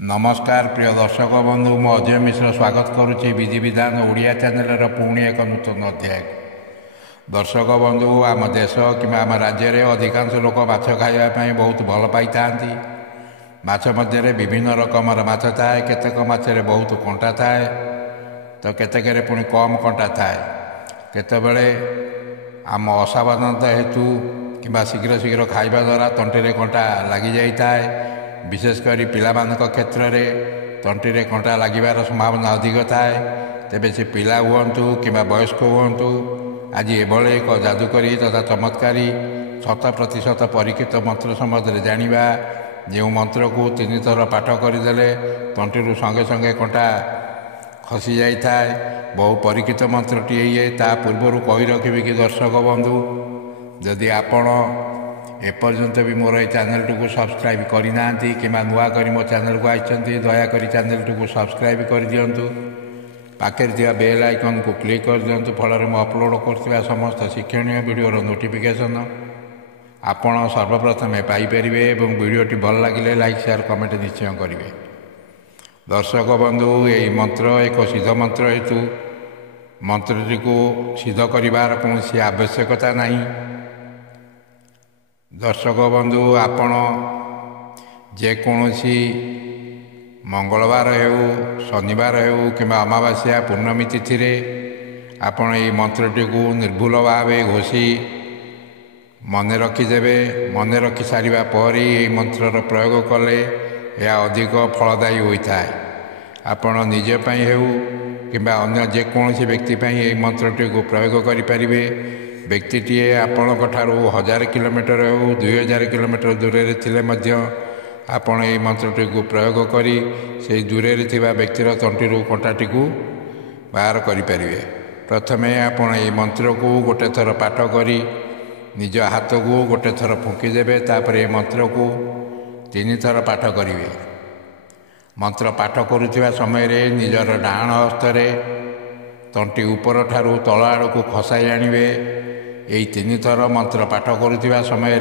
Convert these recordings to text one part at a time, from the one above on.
नमस्कार प्रिय दर्शक बंधु मु अजय मिश्र स्वागत करुच्ची विधि विधान ओडिया चैनल पुणी एक नूतन अध्याय। दर्शक बंधु आम देश कि आम राज्य में अधिकांश लोक माछ खावाई बहुत भल पाई था। माछ मध्य विभिन्न रकमर माछ थाए, केतेक माछरे बहुत कंटा थाए तो केतेक पुणी कम कंटा थाए। केतेबेले आम असावधानता हेतु कि शीघ्र शीघ्र खाइबा द्वारा तंटी कंटा लगी जाई थाए। विशेषकर पिलामान क्षेत्र में तंटी कंटा लगिबार संभावना अधिक थाए। तेबे से पिला हुंतु कि वयस्क हुंतु आज एभली एक जादुकरी तथा चमत्कारी 100% परीक्षित मंत्र सम्बन्ध जाना, जो मंत्र को 3 थर पाठ करदे तंटी संगे संगे कंटा खसी जाए। बहु परीक्षित मंत्रटी ये ता पूर्वर कही रखी कि दर्शक बंधु जदि आपण एपर्यंत भी मोर ये चैनल को सब्सक्राइब करना कि नुआ कर मो चैनल को आई दयाकोरी चैनल को सब्सक्राइब कर दिंतु। पाखे थी बेल आइकन को क्लिक कर दिंतु। फल में अपलोड कर समस्त शिक्षणीय वीडियोर नोटिफिकेशन आपण सर्वप्रथमे पाइपर। वीडियोटी भल लगे लाइक शेयर कमेंट निश्चय करेंगे। दर्शक बंधु यही मंत्र एक सिद्ध मंत्र हेतु मंत्रटी को सिद्ध करार कौन आवश्यकता नहीं। दर्शक बंधु आपण जेकोसी मंगलवार हो, शनिवार हो कि अमावास्या पूर्णमी तिथि आपण ये मंत्रटी को निर्भुल भाव घोषी मन रखिदेवे। मन रखि सारिबा पर ये मंत्रर प्रयोग कले यह अधिक फलदायी होता है। आपण निज पई हो कि अन्य जेकोसी व्यक्ति ये मंत्रटी को प्रयोग करें। व्यक्तिटीए आपणक ठारू 1000 किलोमीटर हो 2000 किलोमीटर दूर थे आपण ये मंत्रटी को प्रयोग करी से दूर व्यक्तिर तंटी कंटाटी को बाहर करें। प्रथमे आपण ये मंत्र को गोटे थर पाठ करी निज हाथ को गोटे थर फुंकीदेवे। तापर ये मंत्र को 3 थर पाठ करेंगे। मंत्र पाठ करुवा समय निजर डाण हस्तरे तंटी ऊपर ठारू तल आड़ को खसाई आणवे। यही 3 थर मंत्र पाठ करुवा समय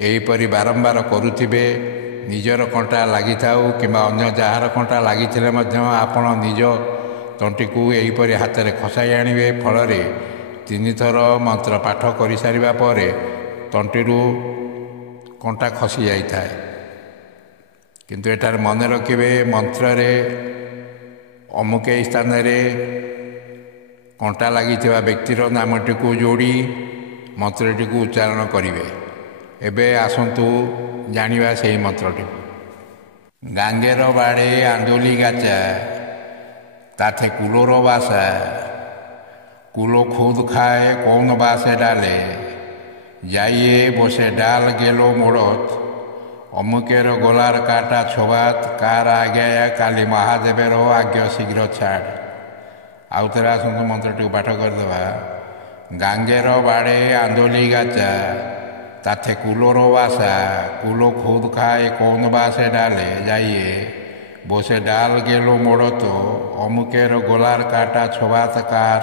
यहीपरि बारंबार करुवे। निजर कंटा लगी थाउ कि अन्य जार कंटा लगी आपण निज तंटी को यहीपरि हाथ में खसाई आणवे। फल 3 थर मंत्र पाठ कर सारिबा पर तंटी कंटा खसी जाए। किंतु एटार मन रखिए मंत्र अमुक स्थान कंटा लगी व्यक्तिर नामटी को जोड़ी मंत्रटी को उच्चारण करेंगे। एबे आसतु जानिबा से मंत्रटी। गांगेर बाड़े आंदोली गाचा ताथे कुलोर बासा, कुलो खुद खाए कौन बासे डाले, जाइए बसे डाल गेलो मोड़त, अमुकेर गोलार काटा छोबात कार आज्ञा काली महादेवर आज्ञा शीघ्र छाड़। आउ थे आसतु मंत्रटी को पाठ करदे। गांगेर बाड़े आंदोली गाचा ताथे कुलोर बासा, कुलो खुद खाए कौन बासे डाले, जाइए बोसे डाल गेलो मोड़ तो अमुकेर गोलार काटा छोबात कार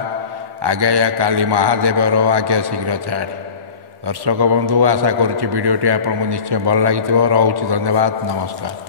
आज्ञा काली महादेवर आज्ञा शीघ्र छाड़। दर्शक बंधु आशा करुच्ची वीडियोटी आपको निश्चय भल लगी। रोचे धन्यवाद। नमस्कार।